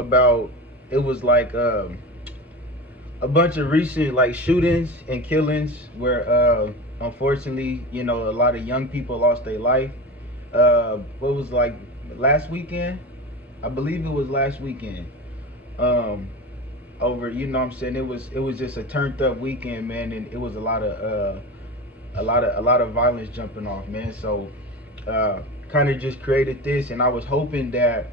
about it was like a bunch of recent like shootings and killings where unfortunately, a lot of young people lost their life. What was like last weekend? I believe it was last weekend. Um, Over, it was just a turned up weekend, man, and it was a lot of violence jumping off, man. So kind of just created this, and I was hoping that,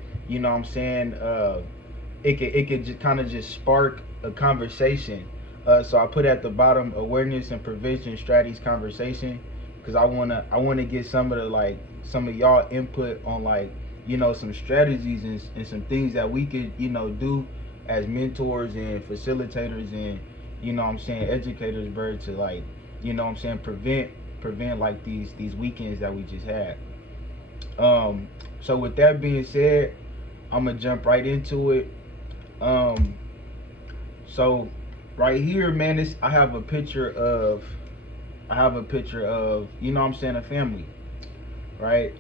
it could just kind of just spark a conversation. So I put at the bottom awareness and prevention strategies conversation, because I wanna get some of y'all input on, like, some strategies and some things that we could, do as mentors and facilitators and, educators, bird, to, like, prevent like these weekends that we just had. So with that being said, I'm gonna jump right into it. Um, so right here, man, I have a picture of a family, right?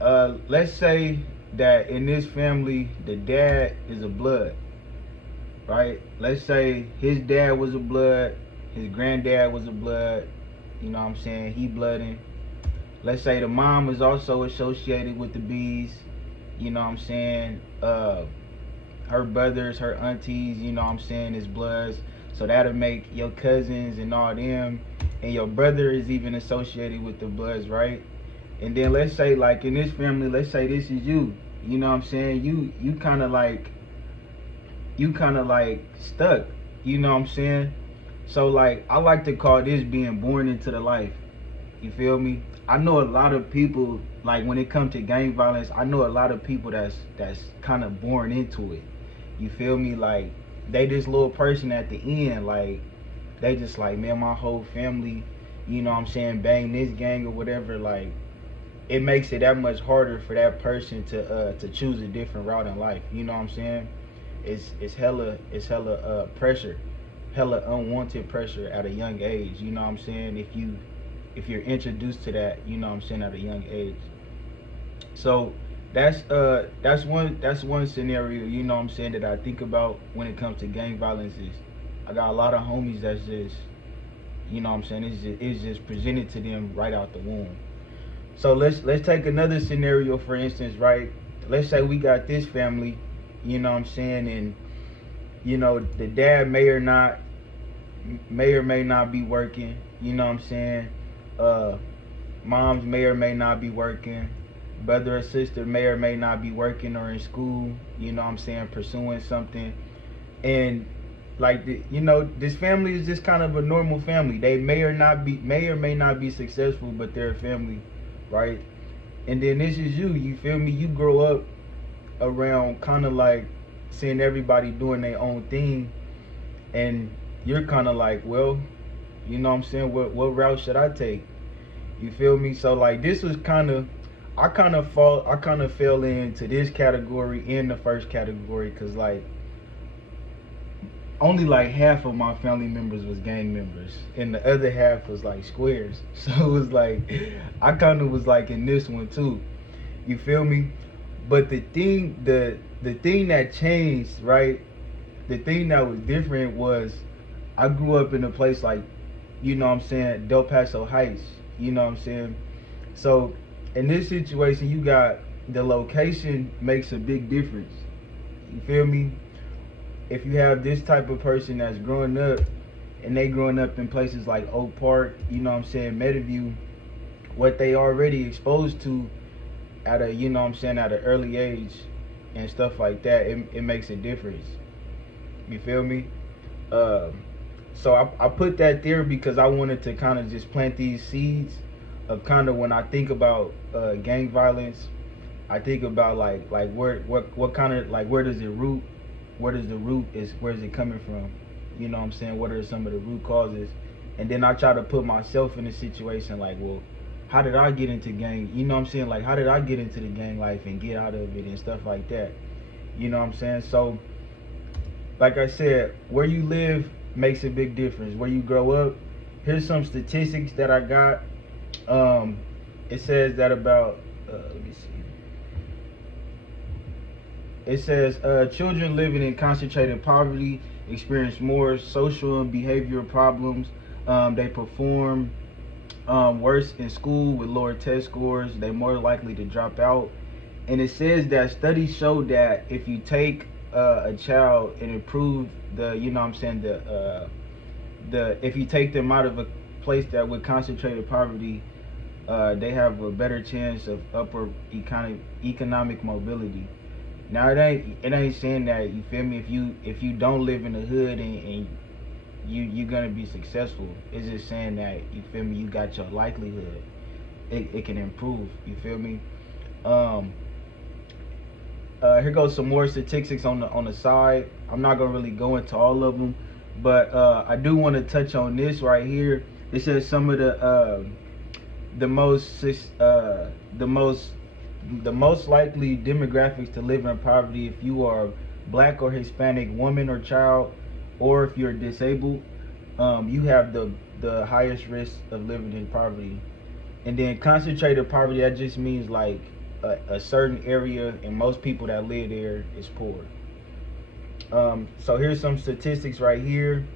Let's say that in this family, the dad is a blood, right? Let's say his dad was a blood, his granddad was a blood. He blooding. Let's say the mom is also associated with the bees. Her brothers, her aunties, is bloods. So that'll make your cousins and all them, and your brother is even associated with the bloods, right? And then let's say, like, in this family, let's say this is you. You kind of like stuck. So, like, I like to call this being born into the life. You feel me? I know a lot of people, like, when it comes to gang violence, I know a lot of people that's kind of born into it. You feel me? Like, they this little person at the end, like, they just like, man, my whole family, bang this gang or whatever. Like, it makes it that much harder for that person to choose a different route in life. You know what I'm saying? It's hella pressure, hella unwanted pressure at a young age. You know what I'm saying? If you're introduced to that, at a young age. So that's one scenario, that I think about when it comes to gang violence. Is I got a lot of homies that's just, it's just presented to them right out the womb. So let's take another scenario, for instance, right? Let's say we got this family, and the dad may or may not be working. Uh, Moms may or may not be working. Brother or sister may or may not be working or in school. Pursuing something. And, like, this family is just kind of a normal family. They may or may not be successful, but they're a family, right? And then this is you. You feel me? You grow up around kind of like seeing everybody doing their own thing, and you're kind of like, well, what route should I take? You feel me? So, like, this was I kind of fell into this category in the first category, because, like, only like half of my family members was gang members, and the other half was like squares. So it was like, I kind of was like in this one too. You feel me? But the thing that changed, right? The thing that was different was, I grew up in a place like, Del Paso Heights. So in this situation, you got, the location makes a big difference. You feel me? If you have this type of person that's growing up, and they growing up in places like Oak Park, Meadowview, what they already exposed to at an early age and stuff like that, it makes a difference. You feel me? So I put that there because I wanted to kind of just plant these seeds of, kind of, when I think about gang violence, I think about, like what kind of, like, where does it root? Where is it coming from? What are some of the root causes? And then I try to put myself in a situation like, well, how did I get into gang? Like, how did I get into the gang life and get out of it and stuff like that? So, like I said, where you live makes a big difference. Where you grow up. Here's some statistics that I got. It says that about, let me see. It says children living in concentrated poverty experience more social and behavioral problems. They perform worse in school with lower test scores. They're more likely to drop out. And it says that studies show that if you take a child and improve the, you know what I'm saying, the if you take them out of a place that with concentrated poverty, they have a better chance of upper economic mobility. Now it ain't saying that, you feel me, if you don't live in the hood and you're gonna be successful. It's just saying that, you feel me, you got your likelihood. It can improve, you feel me? Here goes some more statistics on the side. I'm not gonna really go into all of them, but I do want to touch on this right here. It says some of the most likely demographics to live in poverty: if you are black or Hispanic woman or child, or if you're disabled, you have the highest risk of living in poverty. And then concentrated poverty, that just means like a certain area, and most people that live there is poor. So here's some statistics right here.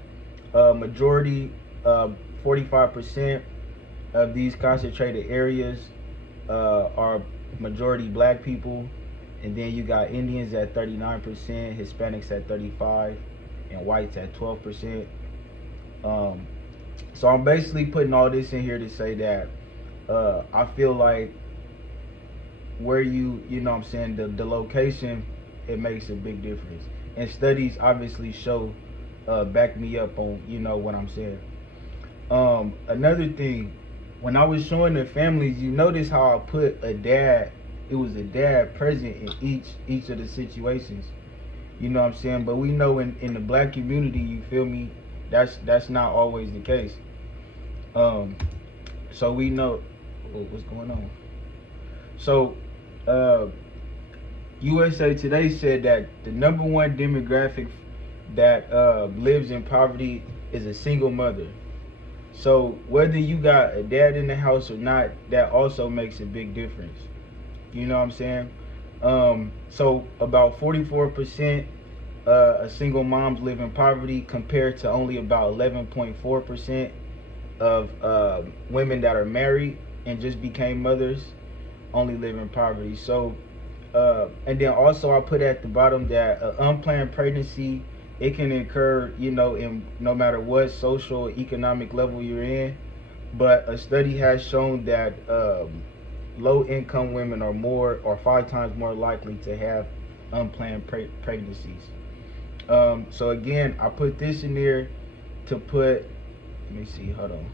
Majority, 45% of these concentrated areas are majority black people, and then you got Indians at 39%, Hispanics at 35%, and whites at 12%. So I'm basically putting all this in here to say that I feel like where you know what I'm saying, the location, it makes a big difference. And studies obviously show, back me up on, you know, what I'm saying. Another thing, when I was showing the families, you notice how I put it was a dad present in each of the situations. You know what I'm saying? But we know in the black community, you feel me, that's not always the case. So we know what's going on. So USA Today said that the number one demographic that lives in poverty is a single mother. So whether you got a dad in the house or not, that also makes a big difference. You know what I'm saying? So about 44% of single moms live in poverty, compared to only about 11.4% of women that are married and just became mothers only live in poverty. So and then also I put at the bottom that unplanned pregnancy, it can occur, you know, in no matter what social economic level you're in. But a study has shown that low income women are 5 times more likely to have unplanned pregnancies. So again, I put this in there to put, let me see, hold on.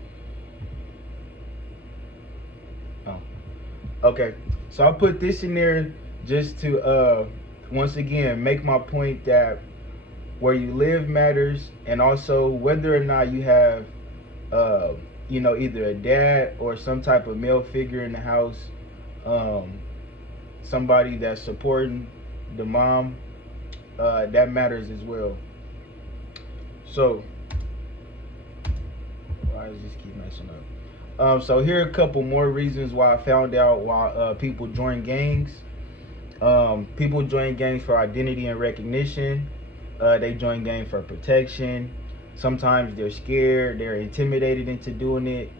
Okay, so I put this in there just to once again make my point that where you live matters, and also whether or not you have you know, either a dad or some type of male figure in the house, somebody that's supporting the mom, that matters as well. So why does this keep messing up? So here are a couple more reasons why I found out why people join gangs. People join gangs for identity and recognition. They join gangs for protection. Sometimes they're scared, they're intimidated into doing it.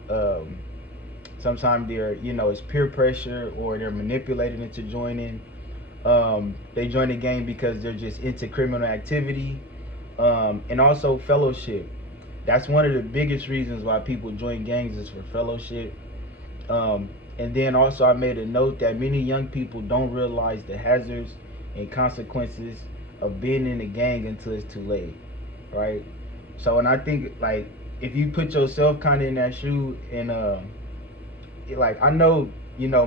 Sometimes they're, you know, it's peer pressure, or they're manipulated into joining. They join the gang because they're just into criminal activity. And also fellowship. That's one of the biggest reasons why people join gangs, is for fellowship. And then also I made a note that many young people don't realize the hazards and consequences of being in a gang until it's too late, right? So, and I think, like, if you put yourself kind of in that shoe, and like, I know, you know,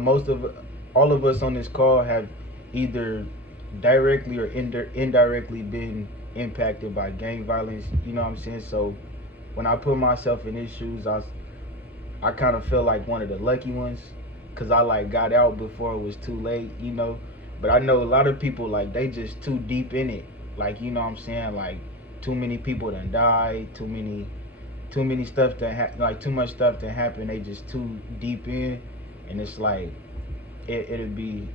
all of us on this call have either directly or indirectly been impacted by gang violence, you know what I'm saying? So when I put myself in his shoes, I kind of feel like one of the lucky ones, because I like got out before it was too late, you know. But I know a lot of people, like, they just too deep in it, like, you know what I'm saying, like, too many people done died, too many stuff that like too much stuff that happened, they just too deep in, and it's like it'd be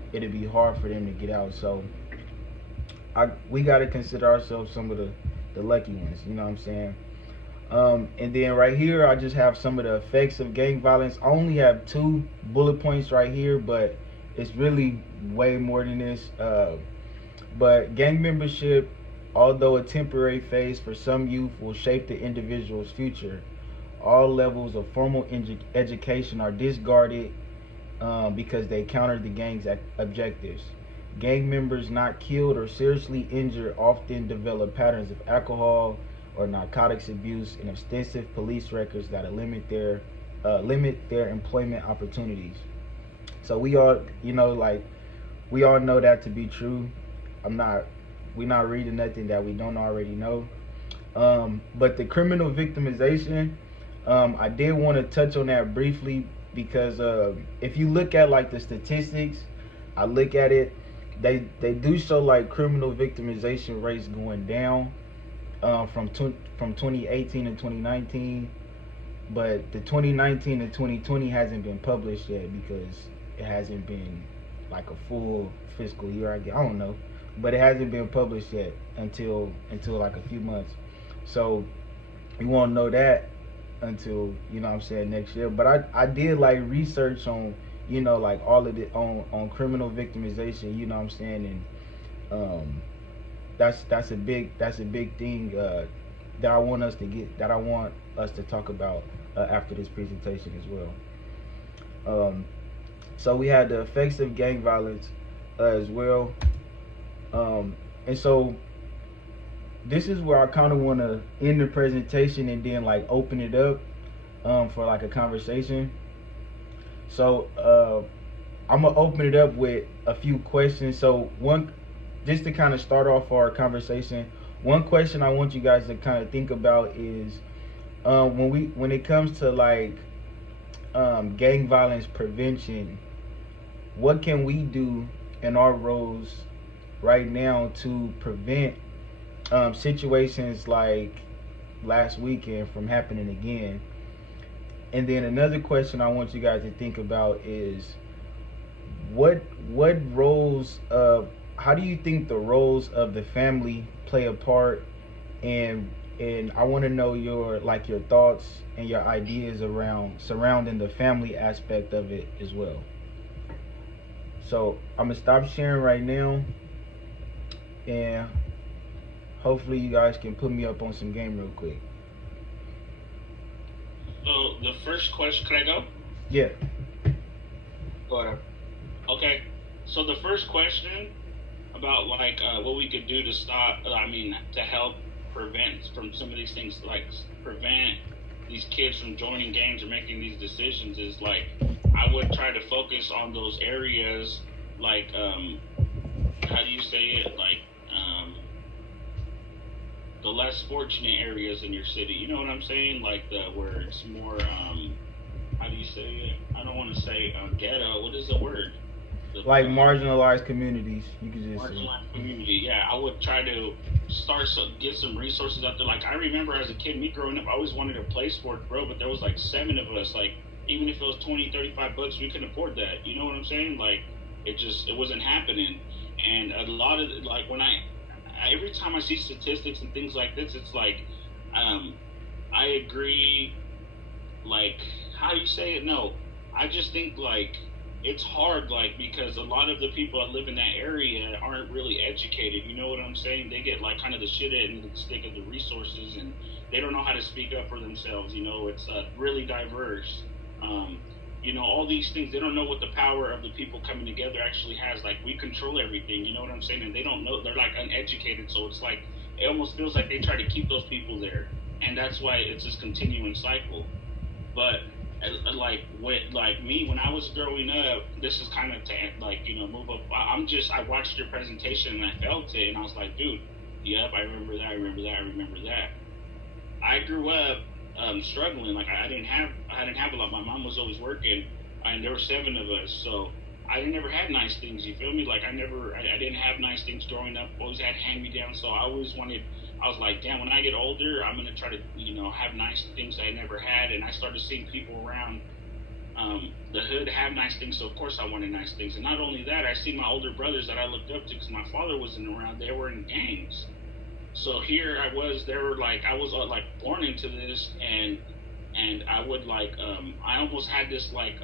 hard for them to get out. So we got to consider ourselves some of the lucky ones. You know what I'm saying? And then right here, I just have some of the effects of gang violence. I only have 2 bullet points right here, but it's really way more than this. But gang membership, although a temporary phase for some youth, will shape the individual's future. All levels of formal education are discarded because they counter the gang's objectives. Gang members not killed or seriously injured often develop patterns of alcohol or narcotics abuse and extensive police records that limit their employment opportunities. So we all, we all know that to be true. We're not reading nothing that we don't already know. But the criminal victimization, I did want to touch on that briefly because if you look at like the statistics, I look at it, they do show like criminal victimization rates going down from 2018 and 2019, but the 2019 and 2020 hasn't been published yet because it hasn't been like a full fiscal year. I don't know, but it hasn't been published yet until like a few months. So you won't know that until next year. But I did like research on like all of it on criminal victimization. And that's a big thing that I want us to talk about after this presentation as well. So we had the effects of gang violence as well. And so this is where I kind of want to end the presentation and then like open it up for like a conversation. So I'm gonna open it up with a few questions. So just to kind of start off our conversation, one question I want you guys to kind of think about is when it comes to like gang violence prevention, what can we do in our roles right now to prevent situations like last weekend from happening again? And then another question I want you guys to think about is what roles how do you think the roles of the family play a part, and I want to know your thoughts and your ideas around surrounding the family aspect of it as well. So I'm gonna stop sharing right now, and hopefully you guys can put me up on some game real quick. So the first question, can I go? Yeah. Go ahead. Okay. So the first question about like what we could do to stop, to help prevent from some of these things, like prevent these kids from joining gangs or making these decisions, is like I would try to focus on those areas, like how do you say it, like the less fortunate areas in your city. You know what I'm saying? Like where it's more how do you say it? I don't want to say ghetto. What is the word? Like marginalized communities, you could just marginalized community. Yeah, I would try to get some resources out there. Like I remember as a kid, me growing up, I always wanted to play sports, bro. But there was like 7 of us. Like even if it was 20, $35, we couldn't afford that. You know what I'm saying? Like it wasn't happening. And a lot of like every time I see statistics and things like this, it's like I agree. Like how do you say it? No, I just think like it's hard, like because a lot of the people that live in that area aren't really educated. You know what I'm saying? They get like kind of the shit end of the stick of the resources, and they don't know how to speak up for themselves. It's really diverse. All these things, they don't know what the power of the people coming together actually has. Like we control everything. You know what I'm saying? And they don't know. They're like uneducated, so it's like it almost feels like they try to keep those people there, and that's why it's this continuing cycle. But like me when I was growing up, this is kind of to move up. I watched your presentation and I felt it, and I was like, dude, yep, I remember that. I grew up struggling. Like I didn't have a lot. My mom was always working, and there were 7 of us, so I never had nice things. You feel me? Like I didn't have nice things growing up. Always had hand me down. So I was like, damn, when I get older, I'm gonna try to have nice things I never had. And I started seeing people around the hood have nice things, so of course I wanted nice things. And not only that, I see my older brothers that I looked up to because my father wasn't around. They were in gangs. So here I was. They were like I was like born into this, and I would like I almost had this like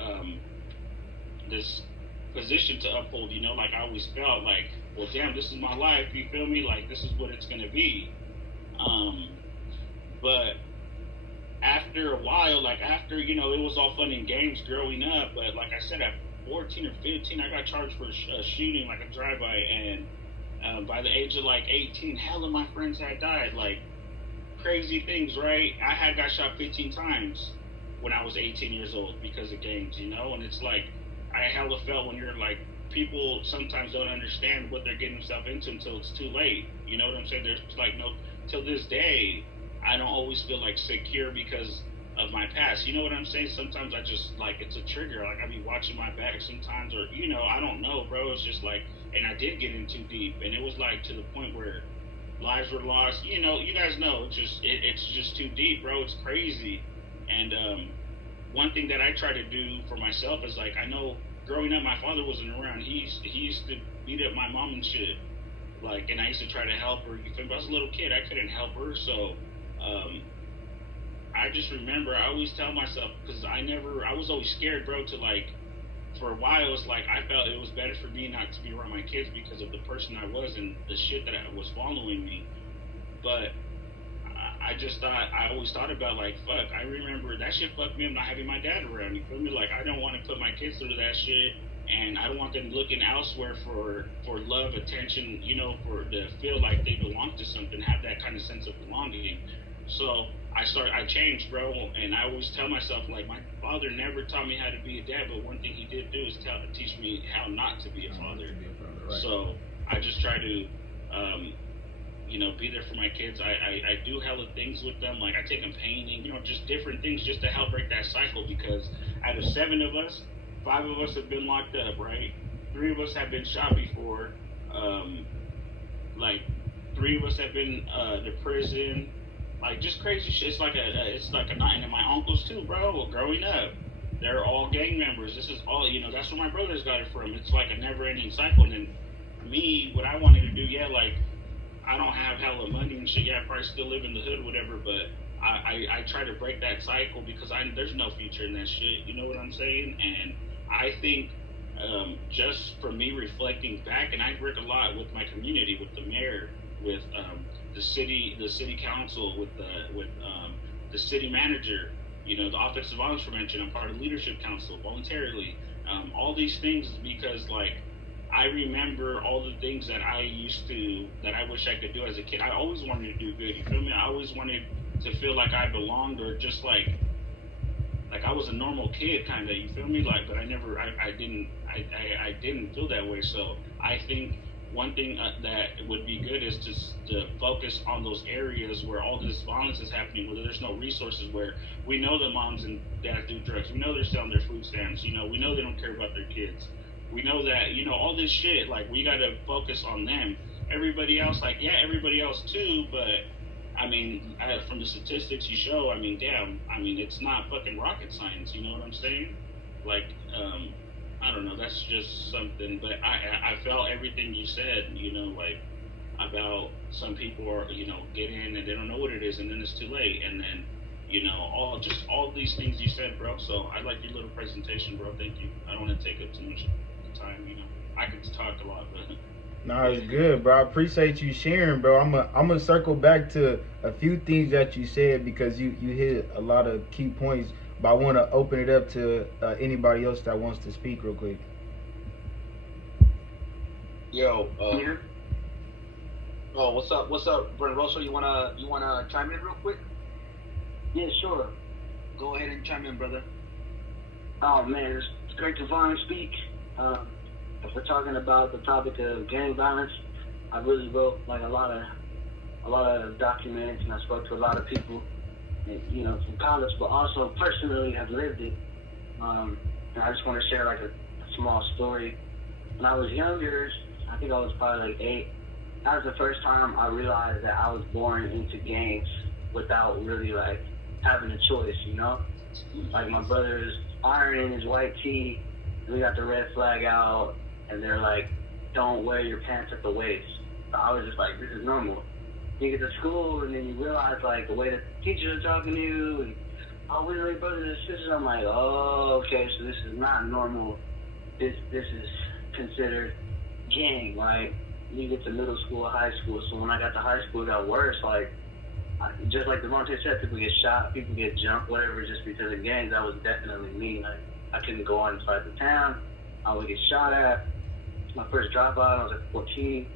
this position to uphold. You know, like I always felt like, well, damn, this is my life. You feel me? Like this is what it's gonna be. But after a while, like after it was all fun and games growing up, but like I said, at 14 or 15, I got charged for shooting like a drive-by, and by the age of like 18, hell of my friends had died, like crazy things, right? I had got shot 15 times when I was 18 years old because of games, and it's like I hella felt when you're like people sometimes don't understand what they're getting themselves into until it's too late. You know what I'm saying? There's like no till this day. I don't always feel like secure because of my past. You know what I'm saying? Sometimes I just like it's a trigger. Like I be watching my back sometimes, or I don't know, bro. It's just like, and I did get in too deep, and it was like to the point where lives were lost. You guys know. It's just too deep, bro. It's crazy. And one thing that I try to do for myself is like I know growing up, my father wasn't around. He used to beat up my mom and shit. Like, and I used to try to help her. You feel me? I was a little kid. I couldn't help her, so. I just remember I always tell myself because I was always scared, bro, to like for a while it's like I felt it was better for me not to be around my kids because of the person I was and the shit that was following me. But I always thought about like fuck, I remember that shit fucked me up not having my dad around. You feel me? Like I don't want to put my kids through that shit, and I don't want them looking elsewhere for love, attention, for to feel like they belong to something, have that kind of sense of belonging. So I changed, bro, and I always tell myself, like, my father never taught me how to be a dad, but one thing he did do is teach me how not to be a father. Right. So I just try to, be there for my kids. I do hella things with them, like I take them painting, just different things just to help break that cycle, because out of 7 of us, 5 of us have been locked up, right? 3 of us have been shot before, like 3 of us have been to prison. Like just crazy shit. It's like a night. And my uncles too, bro. Growing up, they're all gang members. This is all That's where my brothers got it from. It's like a never-ending cycle. And then me, what I wanted to do, like I don't have hella money and shit. Yeah, I probably still live in the hood, whatever. But I try to break that cycle because there's no future in that shit. You know what I'm saying? And I think just for me reflecting back, and I work a lot with my community, with the mayor, with the city council, with the city manager, the Office of Violence Prevention. I'm part of leadership council voluntarily. All these things because like I remember all the things that I wish I could do as a kid. I always wanted to do good. You feel me? I always wanted to feel like I belonged, or just like I was a normal kid, kind of. You feel me? Like, but I didn't feel that way. So I think one thing that would be good is to focus on those areas where all this violence is happening, where there's no resources, where we know that moms and dads do drugs. We know they're selling their food stamps. We know they don't care about their kids. We know that, all this shit, like, we got to focus on them. Everybody else, like, yeah, everybody else too, but, I mean, from the statistics you show, I mean, damn, it's not fucking rocket science, you know what I'm saying? Like, I don't know, that's just something, but I felt everything you said, like, about some people are, get in and they don't know what it is, and then it's too late, and then, all these things you said, bro. So I like your little presentation, bro. Thank you. I don't want to take up too much time, I could talk a lot, but no, it's good, bro. I appreciate you sharing, bro. I'm gonna circle back to a few things that you said because you hit a lot of key points. But I want to open it up to anybody else that wants to speak real quick. Yo, oh, what's up, Brent Russell? You wanna chime in real quick? Yeah, sure. Go ahead and chime in, brother. Oh man, it's great to finally speak. If we're talking about the topic of gang violence, I really wrote like a lot of documents, and I spoke to a lot of people, and, from college, but also personally have lived it. And I just want to share like a small story. When I was younger, I think I was probably like 8. That was the first time I realized that I was born into gangs without really like having a choice, Like my brother's ironing his white tee, we got the red flag out, and they're like, "Don't wear your pants at the waist." So I was just like, "This is normal." You get to school, and then you realize like the way that the teachers are talking to you, and oh, we're like brothers and sisters. I'm like, oh, okay, so this is not normal. This is considered gang, right? You get to middle school, high school. So when I got to high school, it got worse. Like, just like Devontae said, people get shot, people get jumped, whatever, just because of gangs. That was definitely me. Like, I couldn't go inside the town. I would get shot at. My first dropout, I was like 14.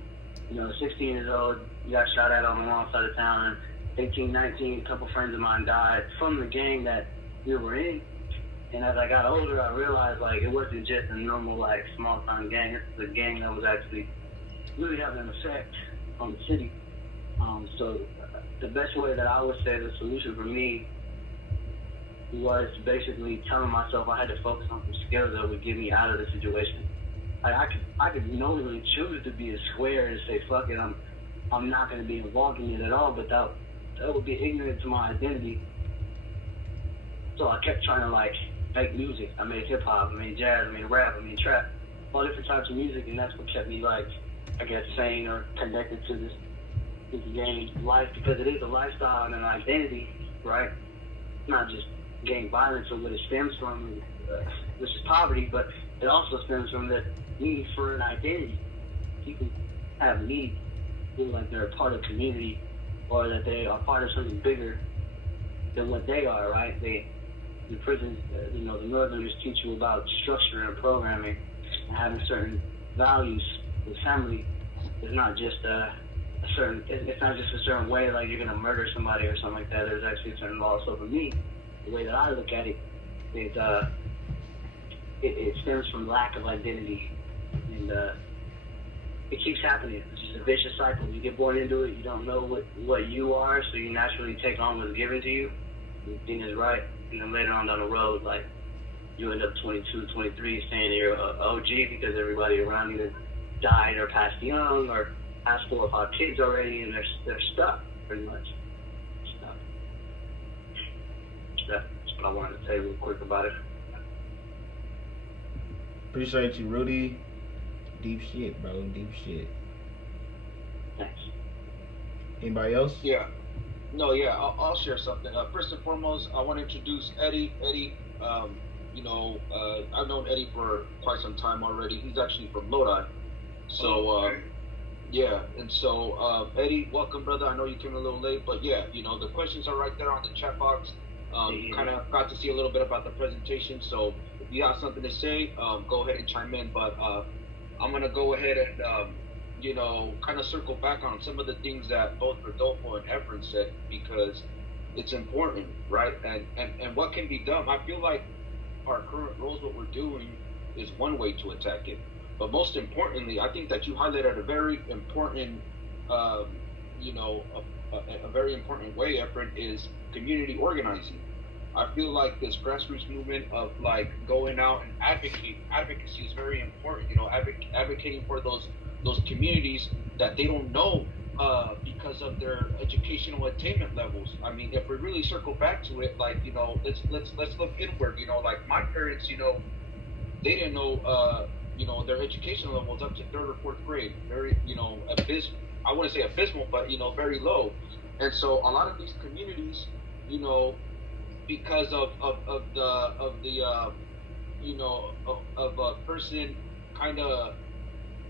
16 years old, you got shot at on the wrong side of town. And 18, 19, a couple friends of mine died from the gang that we were in. And as I got older, I realized like it wasn't just a normal like small town gang. It's a gang that was actually really having an effect on the city. So the best way that I would say the solution for me was basically telling myself I had to focus on some skills that would get me out of the situation. Like I could knowingly choose to be a square and say fuck it, I'm not going to be involved in it at all, but that would be ignorant to my identity. So I kept trying to like make music. I made hip hop, I made jazz, I made rap, I made trap, all different types of music, and that's what kept me like, I guess, sane or connected to this gang life, because it is a lifestyle and an identity, right? Not just gang violence or what it stems from, which is poverty, but it also stems from the need for an identity. People have need, feel like they're a part of community, or that they are part of something bigger than what they are, right? The prisons, the Northerners teach you about structure and programming and having certain values. With family, it's not just it's not just a certain way, like you're gonna murder somebody or something like that. There's actually a certain law. So for me, the way that I look at it, it stems from lack of identity, and it keeps happening. It's just a vicious cycle. You get born into it, you don't know what you are, so you naturally take on what's given to you. The thing is right. Later on down the road, like, you end up 22, 23, saying you're a OG because everybody around you died or passed young or has 4 or 5 kids already, and they're stuck, pretty much. Stuck. That's what I wanted to say real quick about it. Appreciate you, Rudy. Deep shit, bro. Deep shit. Thanks. Anybody else? Yeah. No, yeah, I'll share something. First and foremost, I want to introduce Eddie. Eddie, I've known Eddie for quite some time already. He's actually from Lodi. So, yeah, and so, Eddie, welcome, brother. I know you came a little late, but yeah, the questions are right there on the chat box. Kind of got to see a little bit about the presentation, so if you have something to say, go ahead and chime in, but I'm going to go ahead and, kind of circle back on some of the things that both Rodolfo and Efren said, because it's important, right? And what can be done. I feel like our current roles, what we're doing, is one way to attack it. But most importantly, I think that you highlighted a very important, a very important way, Efren, is community organizing. I feel like this grassroots movement of like going out and advocacy is very important. Advocating for those communities that they don't know because of their educational attainment levels. I mean, if we really circle back to it, like, let's look inward. Like my parents, they didn't know, their educational levels up to 3rd or 4th grade. Very, abysmal. I wouldn't say abysmal, but very low. And so a lot of these communities, because of a person kind of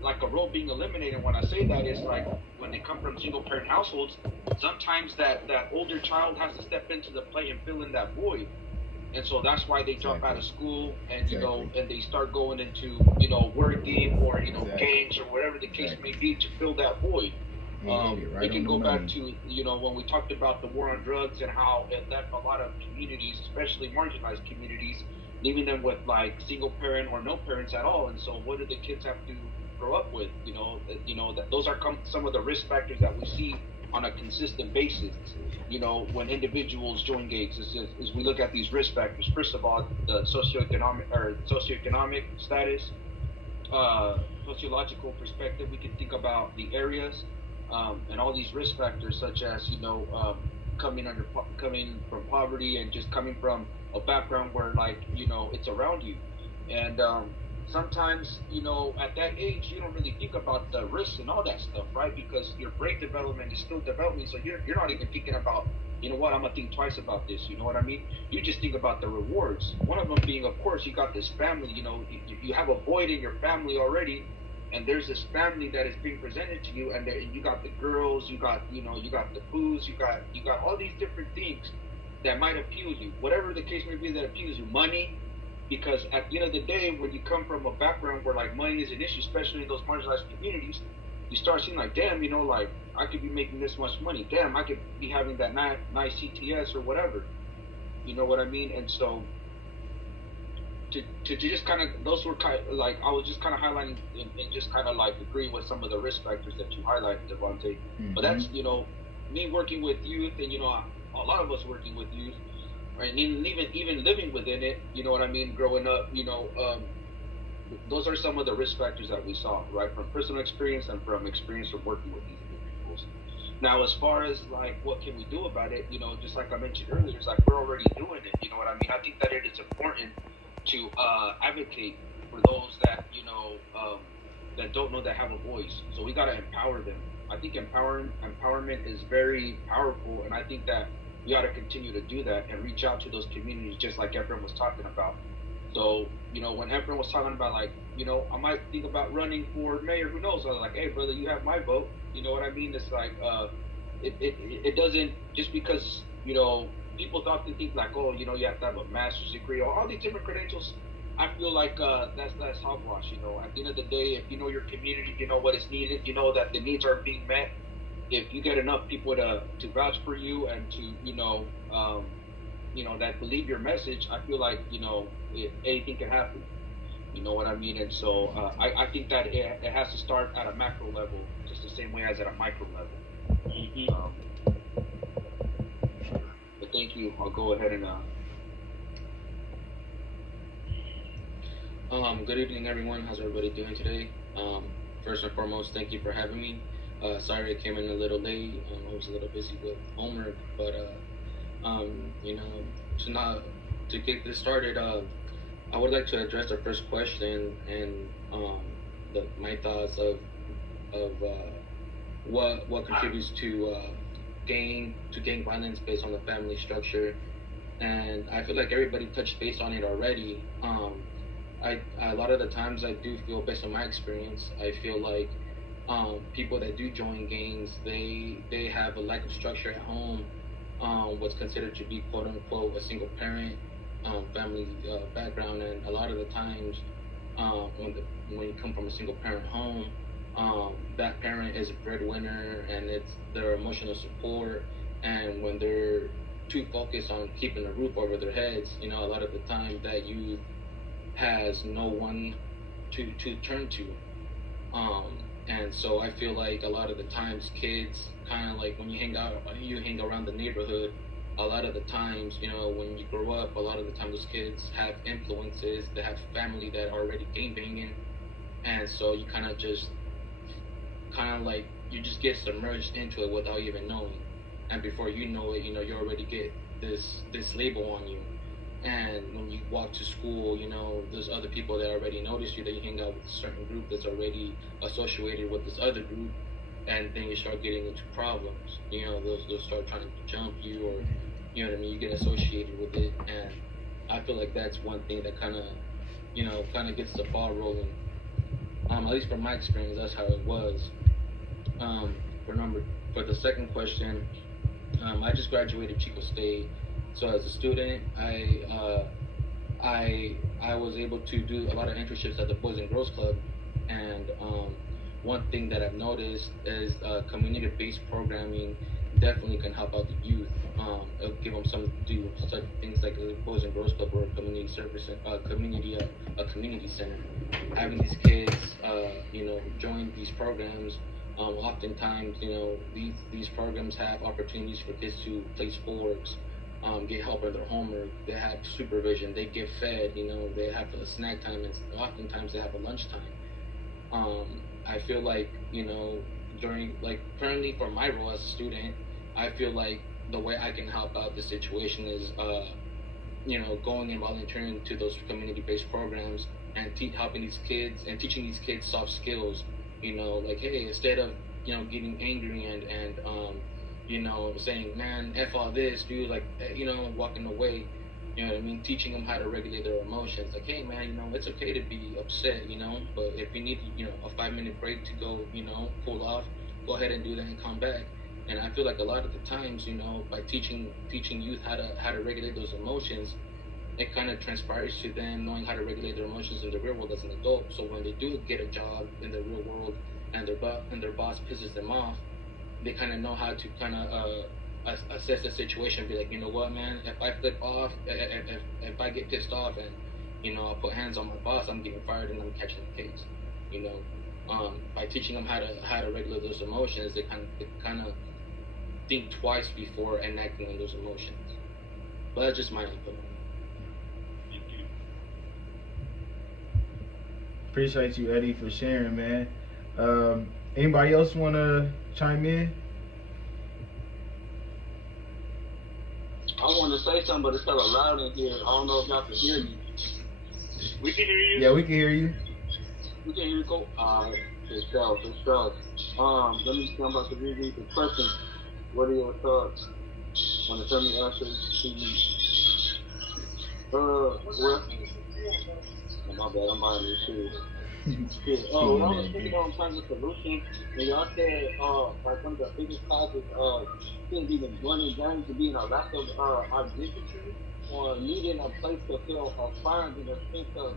like a role being eliminated. When I say that, is like when they come from single parent households, sometimes that older child has to step into the plate and fill in that void. And so that's why they jump out of school and and they start going into working or gangs or whatever the case may be to fill that void. We can go back to when we talked about the war on drugs and how it left a lot of communities, especially marginalized communities, leaving them with like single parent or no parents at all. And so what do the kids have to grow up with? That those are some of the risk factors that we see on a consistent basis. When individuals join gangs, is we look at these risk factors. First of all, the socioeconomic status, sociological perspective. We can think about the areas and all these risk factors, such as coming from poverty and just coming from a background where, like, it's around you. And sometimes, at that age, you don't really think about the risks and all that stuff, right? Because your brain development is still developing, so you're not even thinking about, you know what, I'm gonna think twice about this. You know what I mean? You just think about the rewards. One of them being, of course, you got this family. You have a void in your family already, and there's this family that is being presented to you, and you got the girls, you got the booze, you got all these different things that might appeal you, whatever the case may be that appeals you, money. Because at the end of the day, when you come from a background where, like, money is an issue, especially in those marginalized communities, you start seeing, like, damn, like, I could be making this much money. Damn, I could be having that nice CTS or whatever. You know what I mean? And so to just kind of, those were kind of, like, I was just kind of highlighting and just kind of like agreeing with some of the risk factors that you highlighted, Devontae. Mm-hmm. But that's, me working with youth, and a lot of us working with youth, right, and even living within it, you know what I mean, growing up, those are some of the risk factors that we saw, right, from personal experience and from experience of working with these individuals. Now, as far as, like, what can we do about it, just like I mentioned earlier, it's like we're already doing it, you know what I mean? I think that it is important to advocate for those that, that don't know that have a voice. So we got to empower them. I think empowerment is very powerful, and I think that we ought to continue to do that and reach out to those communities, just like Efren was talking about. So, when Efren was talking about, like, I might think about running for mayor, who knows? I was like, hey, brother, you have my vote. You know what I mean? It's like, it doesn't, just because, people often think, like, oh, you have to have a master's degree or all these different credentials. I feel like that's hogwash. At the end of the day, if you know your community, you know what is needed, you know that the needs are being met. If you get enough people to vouch for you and to that believe your message, I feel like anything can happen. You know what I mean? And so I think that it has to start at a macro level, just the same way as at a micro level. Mm-hmm. But thank you. I'll go ahead and. Good evening, everyone. How's everybody doing today? First and foremost, thank you for having me. Sorry I came in a little late. I was a little busy with homework, but to get this started, I would like to address the first question and my thoughts of what contributes to gang violence based on the family structure. And I feel like everybody touched base on it already. A lot of the times I do feel, based on my experience, I feel like people that do join gangs, they have a lack of structure at home, what's considered to be quote unquote a single parent family background, and a lot of the times when you come from a single parent home, that parent is a breadwinner and it's their emotional support, and when they're too focused on keeping a roof over their heads, a lot of the time that youth has no one to turn to. And so I feel like a lot of the times kids kind of like, when you hang around the neighborhood, a lot of the times, when you grow up, a lot of the time those kids have influences, they have family that are already gangbanging, and so you you just get submerged into it without even knowing, and before you know it, you already get this label on you. And when you walk to school, there's other people that already notice you, that you hang out with a certain group that's already associated with this other group, and then you start getting into problems. They'll start trying to jump you, or you get associated with it. And I feel like that's one thing that kind of gets the ball rolling. At least from my experience, that's how it was. For the second question, I just graduated Chico State. So as a student, I was able to do a lot of internships at the Boys and Girls Club, and one thing that I've noticed is community-based programming definitely can help out the youth. It'll give them something to do, such things like the Boys and Girls Club or a community service, a community center. Having these kids, join these programs. Oftentimes, these programs have opportunities for kids to play sports, get help with their homework, they have supervision, they get fed, they have a snack time, and oftentimes they have a lunchtime. I feel like, currently for my role as a student, I feel like the way I can help out the situation is, going and volunteering to those community-based programs and helping these kids and teaching these kids soft skills. Like, hey, instead of getting angry and saying, man, F all this, dude, like, walking away. You know what I mean? Teaching them how to regulate their emotions. Like, hey, man, it's okay to be upset, but if you need, a 5-minute break to go, cool off, go ahead and do that and come back. And I feel like a lot of the times, by teaching youth how to regulate those emotions, it kind of transpires to them knowing how to regulate their emotions in the real world as an adult. So when they do get a job in the real world and their boss pisses them off, they kind of know how to kind of assess the situation and be like, you know what, man, if I flip off, if I get pissed off and, I'll put hands on my boss, I'm getting fired and I'm catching the case. By teaching them how to regulate those emotions, they kind of think twice before enacting on those emotions. But that's just my opinion. Thank you. Appreciate you, Eddie, for sharing, man. Anybody else want to chime in? I want to say something, but it's kind of loud in here. I don't know if y'all can hear me. We can hear you. Yeah, we can hear you. We can hear you, Cole. Good stuff. Let me see. I'm about to reread the question. What are your thoughts? Want to tell me answers to me? Well, oh, my bad. I'm buying new shoes. What I was thinking on terms of solution, when y'all said, like one of the biggest causes of kids even joining gangs to being a lack of identity or needing a place to feel affirmed and a sense of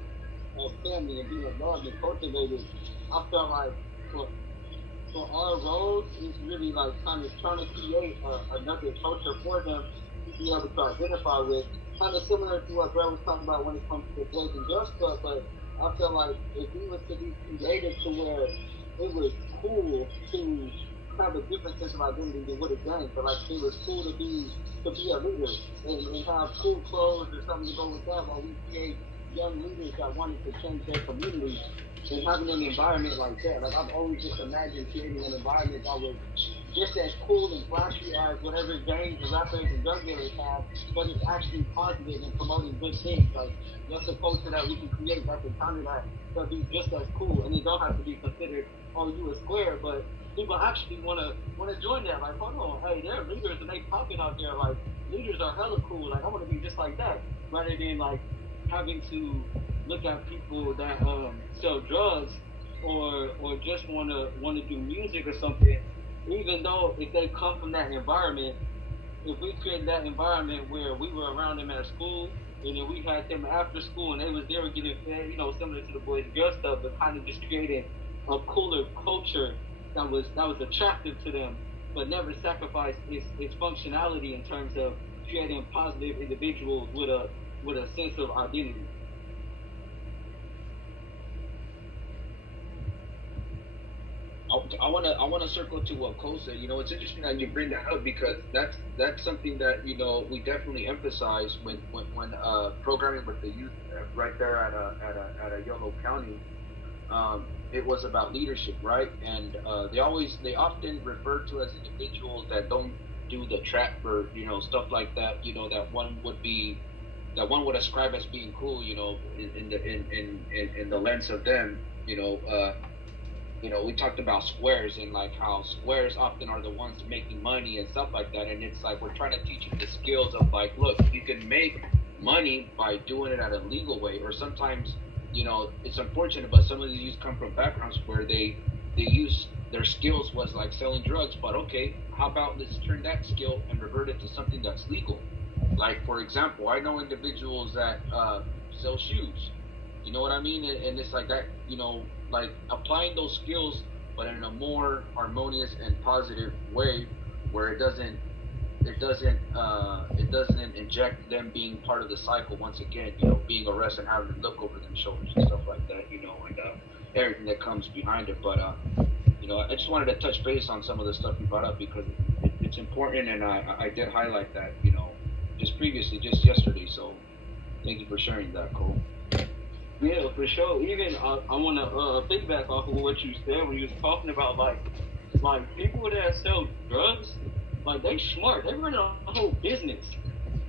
family and being loved and cultivated, I felt like for our roles, it's really like kind of trying to create another culture for them to be able to identify with. Kind of similar to what Brad was talking about when it comes to the Boys and Girls Club, but I feel like if we was to be creative to where it was cool to have a different sense of identity than what it gang, but like it was cool to be a leader and have cool clothes or something to go with that while we create young leaders that wanted to change their communities and having an environment like that. Like I've always just imagined creating an environment that was just as cool and flashy as whatever gangs and rappers and drug dealers have, but it's actually positive and promoting good things. Like that's a culture that we can create that's encounter that be just as cool, and it don't have to be considered, oh, you a square, but people actually wanna join that. Like, hold on, hey, they're leaders and they popping out there. Like leaders are hella cool. Like I want to be just like that, rather than like having to look at people that sell drugs or just wanna do music or something. Even though if they come from that environment, if we create that environment where we were around them at school and then we had them after school and they were getting fed, similar to the Boys and Girls stuff, but kind of just creating a cooler culture that was attractive to them, but never sacrificed its functionality in terms of creating positive individuals with a sense of identity. I wanna circle to what Cole said. It's interesting that you bring that up because that's something that we definitely emphasize when programming with the youth right there at a Yolo County. It was about leadership, right? And they often refer to as individuals that don't do the trap or stuff like that. That one would ascribe as being cool. In the lens of them. We talked about squares and like how squares often are the ones making money and stuff like that. And it's like we're trying to teach you the skills of like, look, you can make money by doing it at a legal way. Or sometimes, it's unfortunate, but some of these youth come from backgrounds where they use their skills was like selling drugs. But okay, how about let's turn that skill and revert it to something that's legal? Like, for example, I know individuals that sell shoes. You know what I mean? And it's like that, like applying those skills, but in a more harmonious and positive way, where it doesn't inject them being part of the cycle once again. Being arrested and having to look over their shoulders and stuff like that. And everything that comes behind it. But I just wanted to touch base on some of the stuff you brought up because it's important, and I did highlight that just yesterday. So thank you for sharing that, Cole. Yeah, for sure. Even I want to piggyback off of what you said when you was talking about like people that sell drugs, like they smart. They run a whole business.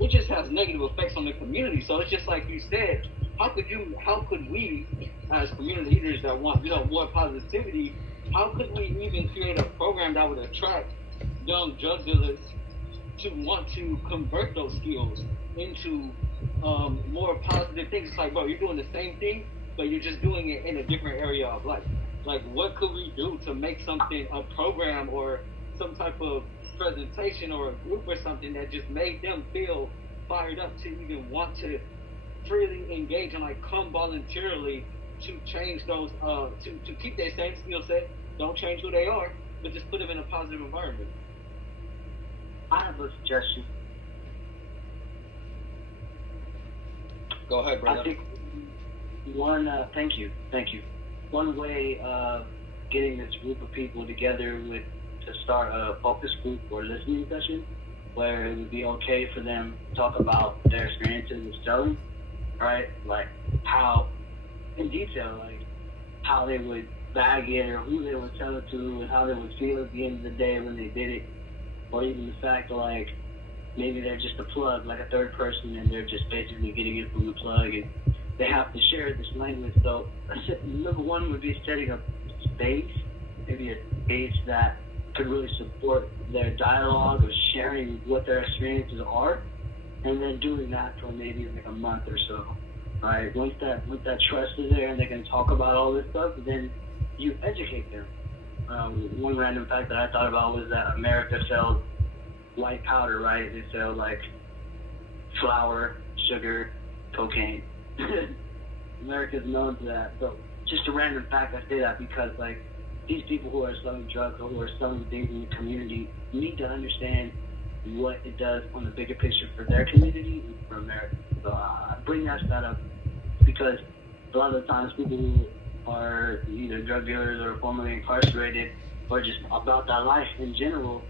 it just has negative effects on the community. So it's just like you said, how could we as community leaders that want, more positivity, how could we even create a program that would attract young drug dealers to want to convert those skills into more positive things? It's like, bro, you're doing the same thing, but you're just doing it in a different area of life. Like, what could we do to make something, a program or some type of presentation or a group or something that just made them feel fired up to even want to freely engage and like come voluntarily to change those, to keep their same skill set, don't change who they are, but just put them in a positive environment. I have a suggestion. Go ahead, brother. I think thank you. One way of getting this group of people together would to start a focus group or listening session where it would be okay for them to talk about their experiences of selling, right? Like how, in detail, like how they would bag it or who they would sell it to and how they would feel at the end of the day when they did it. Or even the fact like maybe they're just a plug, like a third person, and they're just basically getting it from the plug, and they have to share this language. So number one would be setting up space, maybe a space that could really support their dialogue of sharing what their experiences are, and then doing that for maybe like a month or so. Right? Once that trust is there and they can talk about all this stuff, then you educate them. One random fact that I thought about was that America sells white powder, right? They sell like flour, sugar, cocaine. America's known for that. So just a random fact, I say that because like these people who are selling drugs or who are selling things in the community need to understand what it does on the bigger picture for their community and for America. So I bring that up because a lot of the times people who are either drug dealers or formerly incarcerated or just about that life in general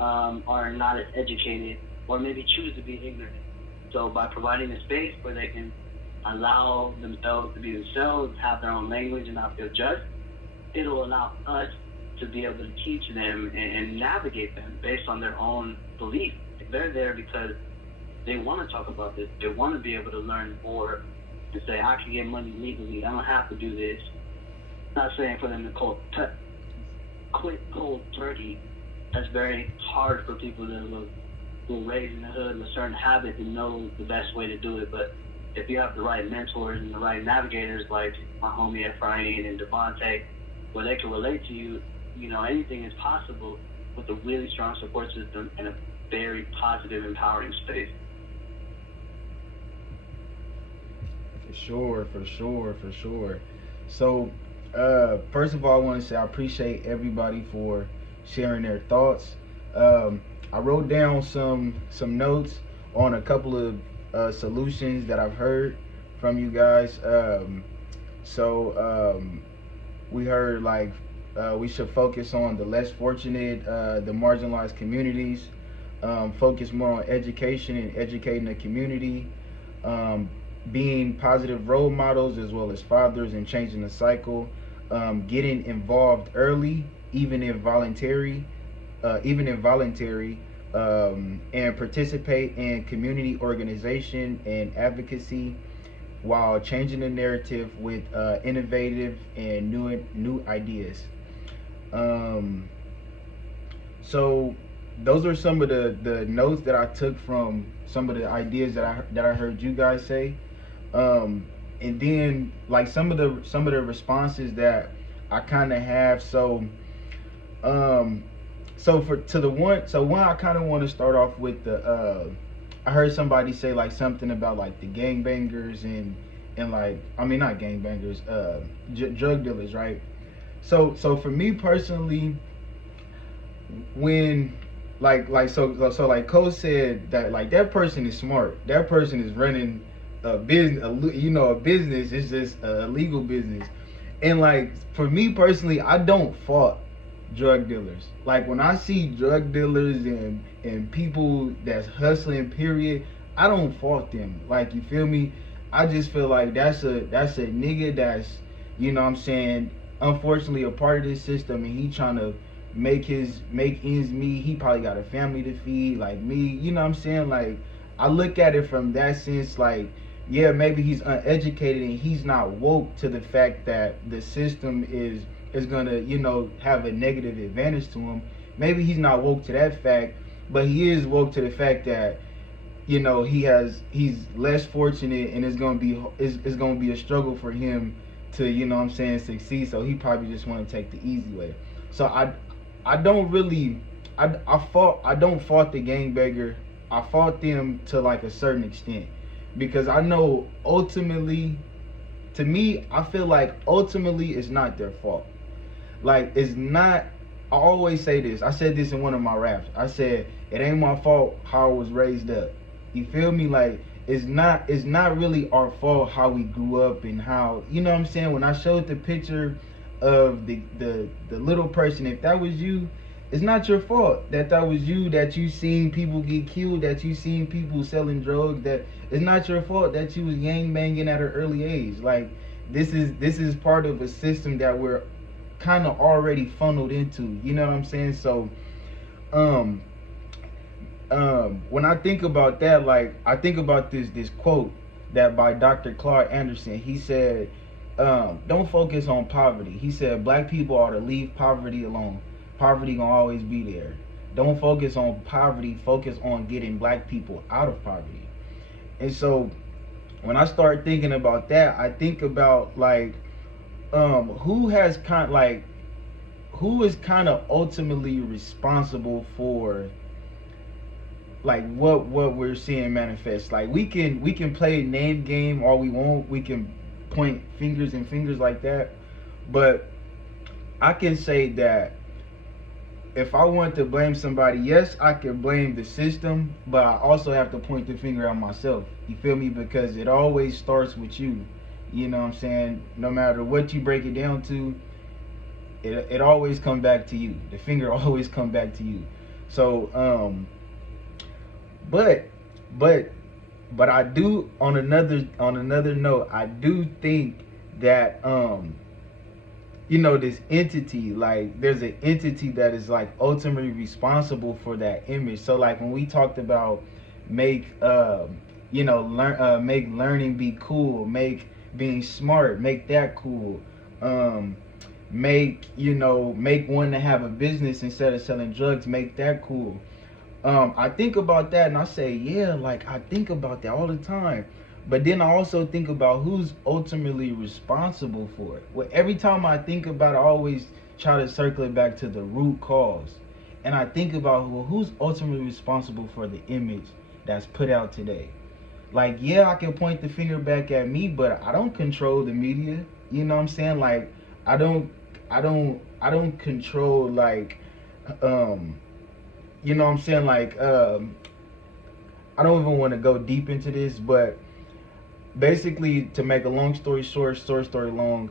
are not as educated or maybe choose to be ignorant. So by providing a space where they can allow themselves to be themselves, have their own language and not feel judged, it'll allow us to be able to teach them and navigate them based on their own belief. They're there because they want to talk about this. They want to be able to learn more to say, I can get money legally. I don't have to do this. Not saying for them to quit cold turkey. That's very hard for people that were raised in the hood with certain habits and know the best way to do it. But if you have the right mentors and the right navigators like my homie Efrain and Devontae, where they can relate to you, anything is possible with a really strong support system and a very positive, empowering space. For sure. So, first of all, I want to say I appreciate everybody for sharing their thoughts. I wrote down some notes on a couple of solutions that I've heard from you guys. We heard like we should focus on the less fortunate, the marginalized communities, focus more on education and educating the community, being positive role models as well as fathers and changing the cycle, getting involved early, even if voluntary, and participate in community organization and advocacy while changing the narrative with innovative and new ideas. So those are some of the notes that I took from some of the ideas that I heard you guys say. And then like some of the responses that I kind of have. So one I kind of want to start off with I heard somebody say like something about like the gangbangers and like, I mean not gangbangers, drug dealers, right? So for me personally, when like Cole said that like that person is smart, that person is running a business, a business is just a legal business, and like for me personally, I don't fault drug dealers. Like when I see drug dealers and people that's hustling, period, I don't fault them. Like, you feel me? I just feel like that's a nigga that's, what I'm saying, unfortunately a part of this system, and he trying to make ends meet. He probably got a family to feed like me, what I'm saying? Like, I look at it from that sense, like, yeah, maybe he's uneducated and he's not woke to the fact that the system is gonna, you know, have a negative advantage to him. Maybe he's not woke to that fact, but he is woke to the fact that, you know, he's less fortunate, and it's gonna be a struggle for him to, you know what I'm saying, succeed. So he probably just want to take the easy way. So I don't really I don't fault the gangbanger. I fault them to like a certain extent, because I know ultimately, to me, I feel like ultimately it's not their fault. Like, it's not. I always say this. I said this in one of my raps. I said it ain't my fault how I was raised up. You feel me? Like, it's not really our fault how we grew up and how, you know what I'm saying? When I showed the picture of the little person, if that was you, it's not your fault that was you, that you seen people get killed, that you seen people selling drugs. That it's not your fault that you was gang banging at an early age. Like, this is part of a system that we're kind of already funneled into, you know what I'm saying? So when I think about that, like, I think about this quote that by Dr. Claude Anderson. He said, don't focus on poverty. He said black people ought to leave poverty alone. Poverty gonna always be there. Don't focus on poverty, focus on getting black people out of poverty. And so when I start thinking about that, I think about, like, who is kind of ultimately responsible for, like, what we're seeing manifest. Like, we can play name game all we want, we can point fingers like that, but I can say that if I want to blame somebody, yes, I can blame the system, but I also have to point the finger at myself. You feel me? Because it always starts with you. You know what I'm saying? No matter what you break it down to, it always come back to you. The finger always come back to you. So but I do, on another note, I do think that you know, this entity, like, there's an entity that is, like, ultimately responsible for that image. So, like, when we talked about make learning be cool, make being smart, make that cool, make one to have a business instead of selling drugs, make that cool. I think about that and I say, yeah, like, I think about that all the time. But then I also think about who's ultimately responsible for it. Well, every time I think about it, I always try to circle it back to the root cause. And I think about, well, who's ultimately responsible for the image that's put out today. Like, yeah, I can point the finger back at me, but I don't control the media. You know what I'm saying? Like, I don't control, like, you know what I'm saying? Like, I don't even want to go deep into this, but basically, to make a long story short, story long,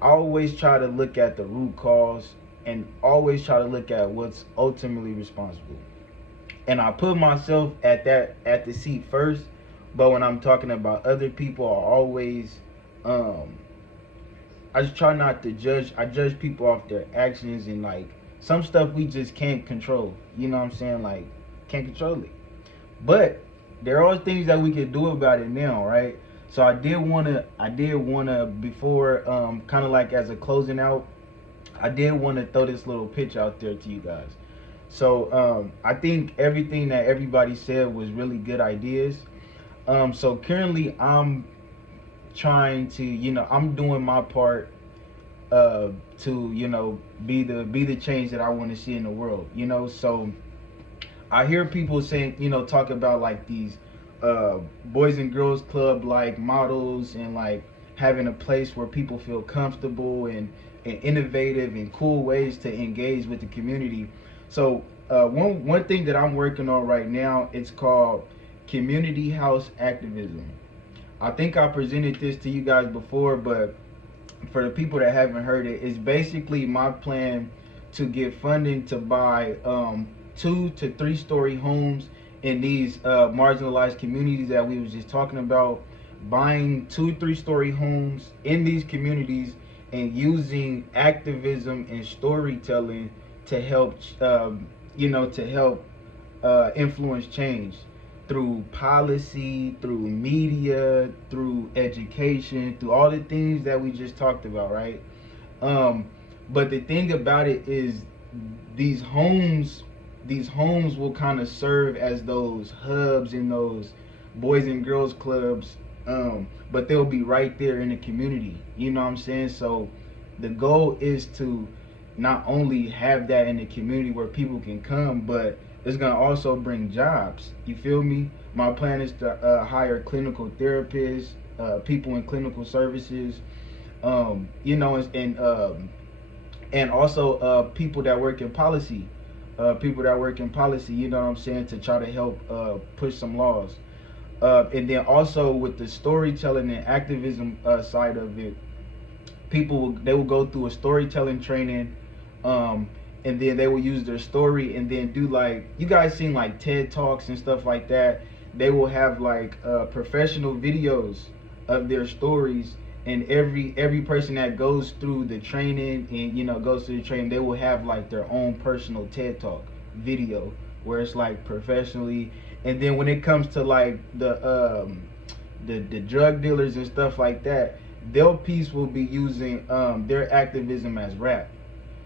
I always try to look at the root cause and always try to look at what's ultimately responsible. And I put myself at the seat first, but when I'm talking about other people, I always I just try not to judge. I judge people off their actions, and, like, some stuff we just can't control. You know what I'm saying? Like, can't control it. But there are things that we can do about it now, right? So I did wanna before, kind of like as a closing out, I did want to throw this little pitch out there to you guys. So I think everything that everybody said was really good ideas. So currently I'm trying to, I'm doing my part to, be the change that I want to see in the world. So I hear people saying, talk about, like, these Boys and Girls Club, like, models, and, like, having a place where people feel comfortable and innovative and cool ways to engage with the community. So one thing that I'm working on right now, it's called community house activism. I think I presented this to you guys before, but for the people that haven't heard it, it's basically my plan to get funding to buy 2 to 3 story homes in these marginalized communities that we was just talking about. Buying 2-3 story homes in these communities and using activism and storytelling to help influence change through policy, through media, through education, through all the things that we just talked about, right? But the thing about it is these homes will kind of serve as those hubs and those boys and girls clubs, but they'll be right there in the community, you know what I'm saying? So the goal is to not only have that in the community where people can come, but it's gonna also bring jobs, you feel me? My plan is to hire clinical therapists, people in clinical services, you know, and also people that work in policy, you know what I'm saying, to try to help push some laws. And then also with the storytelling and activism side of it, they will go through a storytelling training, and then they will use their story and then do, like, you guys seen like TED Talks and stuff like that. They will have like professional videos of their stories, and every person that goes through the training and, you know, goes through the training, they will have like their own personal TED Talk video where it's like professionally. And then when it comes to like the drug dealers and stuff like that, their piece will be using their activism as rap.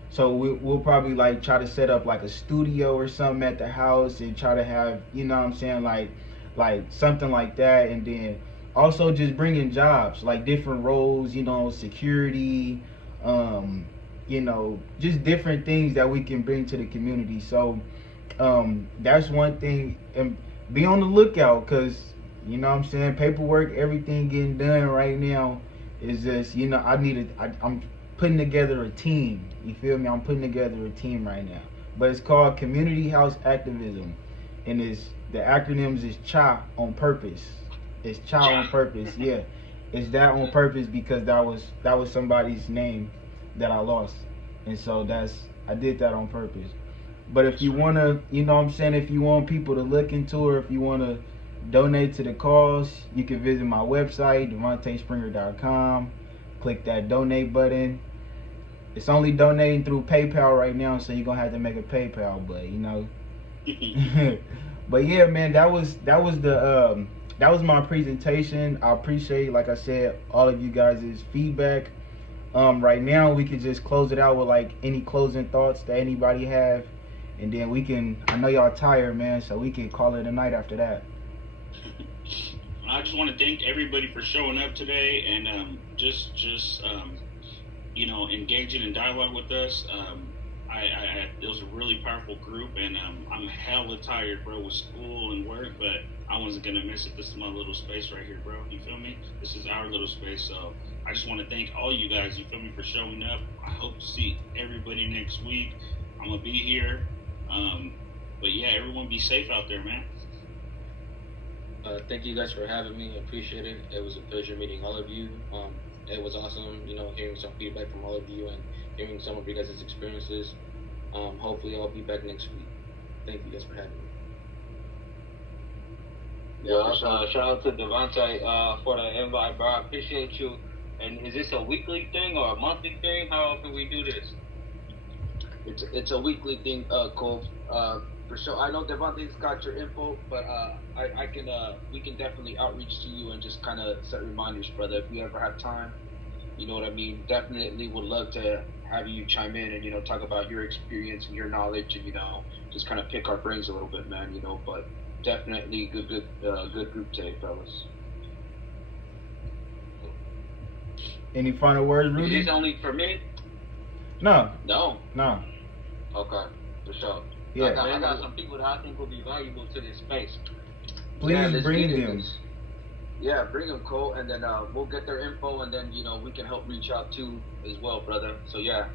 So we'll probably like try to set up like a studio or something at the house and try to have, you know what I'm saying, like something like that. And then also just bringing jobs, like different roles, you know, security, you know, just different things that we can bring to the community. So that's one thing, and be on the lookout, because, you know what I'm saying, paperwork, everything getting done right now is just, you know, I'm putting together a team, you feel me? I'm putting together a team right now, but it's called Community House Activism, and the acronyms is CHA on purpose. It's CHA on purpose, yeah. It's that on purpose because that was somebody's name that I lost, and so I did that on purpose. But if you wanna, you know what I'm saying, if you want people to look into it, if you wanna donate to the cause, you can visit my website, DeVontaSpringer.com. Click that donate button. It's only donating through PayPal right now, so you're gonna have to make a PayPal, but you know. But yeah, man, that was my presentation. I appreciate, like I said, all of you guys' feedback. Right now we could just close it out with like any closing thoughts that anybody have, and then I know y'all tired, man, so we can call it a night after that. I just want to thank everybody for showing up today and just you know, engaging in dialogue with us. It was a really powerful group, and I'm hella tired, bro, with school and work, but I wasn't gonna miss it. This is my little space right here, bro. You feel me? This is our little space, so I just want to thank all you guys, you feel me, for showing up. I hope to see everybody next week. I'm gonna be here. But yeah, everyone be safe out there, man. Thank you guys for having me. I appreciate it. It was a pleasure meeting all of you. It was awesome, you know, hearing some feedback from all of you and hearing some of you guys' experiences. Hopefully I'll be back next week. Thank you guys for having me. Yeah, shout out to Devontae for the invite, bro. I appreciate you. And is this a weekly thing or a monthly thing? How often we do this? It's a weekly thing, Cole. For sure. I know Devontae's got your info, but we can definitely outreach to you and just kind of set reminders, brother. If you ever have time, you know what I mean. Definitely would love to have you chime in and, you know, talk about your experience and your knowledge, and, you know, just kind of pick our brains a little bit, man. You know, but definitely good group today, fellas. Any final words, Rudy? Is this only for me? No. Okay, for sure. Yeah. I got some people that I think will be valuable to this space. Please bring them. Yeah, bring them, Cole, and then we'll get their info, and then, you know, we can help reach out to as well, brother. So yeah,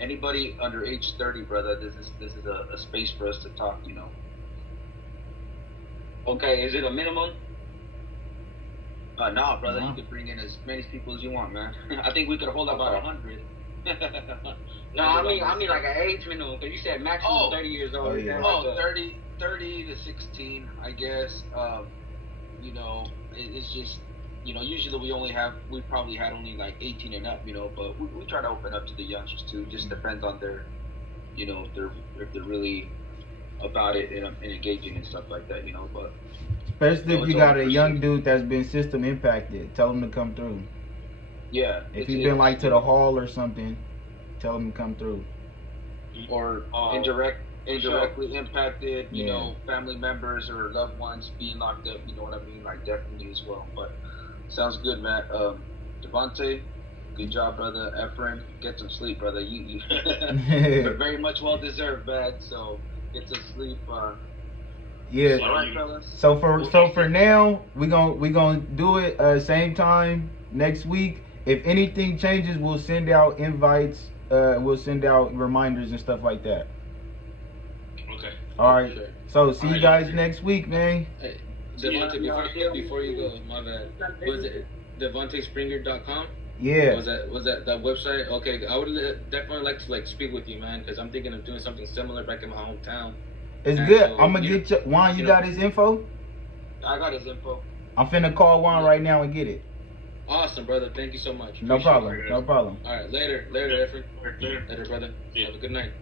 anybody under age 30, brother, this is a space for us to talk, you know. Okay, is it a minimum? Nah, brother, you could bring in as many people as you want, man. I think we could hold about 100. No, I mean like an age minimum, because you said maximum 30 years old. Oh, yeah. Oh, 30 to 16, I guess. You know, it's just, you know, usually we probably had only like 18 and up, you know, but we try to open up to the youngsters too. Just depends on their, you know, if they're really about it and engaging and stuff like that, you know. But Especially if No, you it's got a 100%. young dude that's been system impacted. Tell him to come through. Yeah. If he's been like to the hall or something, tell him to come through. or Oh, indirectly impacted, you Yeah. know, family members or loved ones being locked up, you know what I mean? Like definitely as well. But sounds good, man. Devontae, good job, brother. Efren, get some sleep, brother. You you're very much well deserved, man. So get some sleep. Yeah. All right, fellas. So for now, we gonna do it same time next week. If anything changes, we'll send out invites. We'll send out reminders and stuff like that. Okay. All right. Sure. So see you guys next week, man. Hey, Devontae, before you go, my bad. Was it DevontaeSpringer.com? Yeah. Was that website? Okay, I would definitely like to speak with you, man, because I'm thinking of doing something similar back in my hometown. It's And good. so, I'm gonna you get you. Juan, you got his info? I got his info. I'm finna call Juan right now and get it. Awesome, brother. Thank you so much. No Appreciate problem. it. No problem. All right, later, Efren. Later. Later, brother. See ya. Have a good night.